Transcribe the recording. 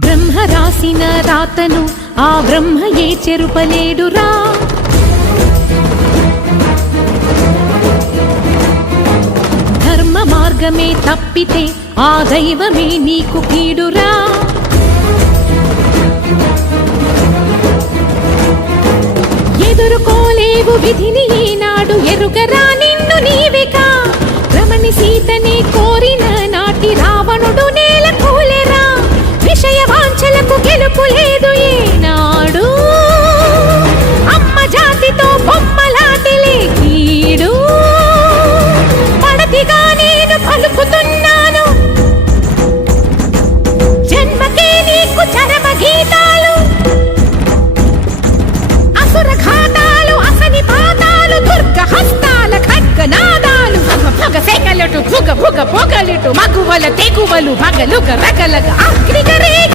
బ్రహ్మ రాసిన రాతను ఆ బ్రహ్మయే చెరుపలేడురా. ధర్మ మార్గమే తప్పితే ఆ దైవమే నీకు కీడురా. ఎదుర్కోలేవు విధిని ఈనాడు ఎరుగరా నిన్ను నీవేకా. రమణి సీతని కోరిన నాటి రావణుడు నేల కూలెరా. విషయ వాంఛలకు గెలుపు లేదు ఏనాడు. అమ్మ జాతితో బొమ్మలాటిలే కీడు. పడతిగా నేను పలుకుతున్నాను జన్మకే నీకు చరమ గీతాలు. అసుర ఘాతాలు అసని పాతాలు దుర్గ హస్తాల ఖడ్గనాదాలు. భగ సెగలటు భుగ భుగ పొగలిటు మగువల తెగువలు భగలుగ రగలగ